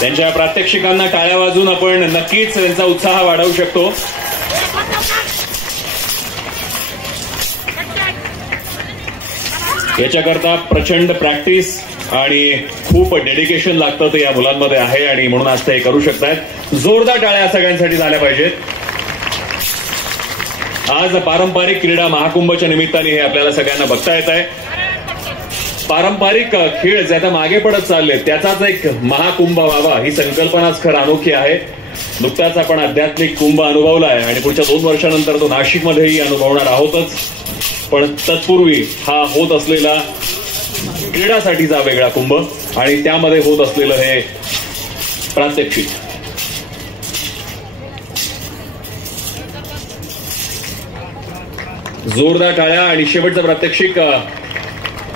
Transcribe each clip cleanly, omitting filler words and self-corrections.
त्यांच्या प्रात्यक्षिकांना टाळ्या वाजवून आपण नक्कीच त्यांचा उत्साह वाढवू शकतो. याच्याकरता प्रचंड प्रॅक्टिस आणि खूप डेडिकेशन लागतं ते या मुलांमध्ये आहे आणि म्हणून आज ते करू शकतात. जोरदार टाळ्या सगळ्यांसाठी झाल्या पाहिजेत. आज पारंपरिक क्रीडा महाकुंभच्या निमित्ताने हे आपल्याला सगळ्यांना बघता येत आहे. पारंपरिक खेळ जे आता मागे पडत चालले त्याचाच एक महाकुंभ व्हावा ही संकल्पनाच खरं अनोखी आहे. नुकताच आपण आध्यात्मिक कुंभ अनुभवलाय आणि पुढच्या 2 वर्षानंतर तो नाशिकमध्येही अनुभवणार आहोतच. पण तत्पूर्वी हा होत असलेला क्रीडासाठीचा वेगळा कुंभ आणि त्यामध्ये होत असलेलं हे प्रात्यक्षिक. जोरदार टाळ्या आणि शेवटचं प्रात्यक्षिक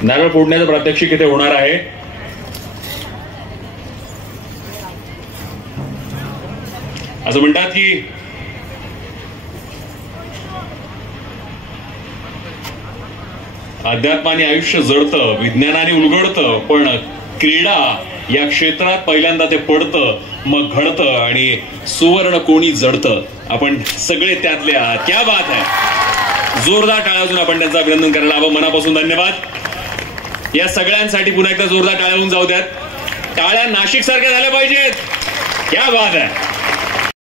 नारळ फोडण्याचं प्रात्यक्षिक इथे होणार आहे. असं म्हणतात की अध्यात्माने आयुष्य जडतं, विज्ञानाने उलगडतं, पण क्रीडा या क्षेत्रात पहिल्यांदा ते पडतं, मग घडतं आणि सुवर्ण कोणी जडतं. आपण सगळे त्यातले आहात. क्या बात आहे. जोरदार टाळ्या वाजून आपण त्यांचं अभिनंदन करायला हवं. मनापासून धन्यवाद. या सगळ्यांसाठी पुन्हा एकदा जोरदार टाळ्या होऊन जाऊ द्यात. टाळ्या नाशिक सारख्या झाल्या पाहिजेत. क्या बात आहे.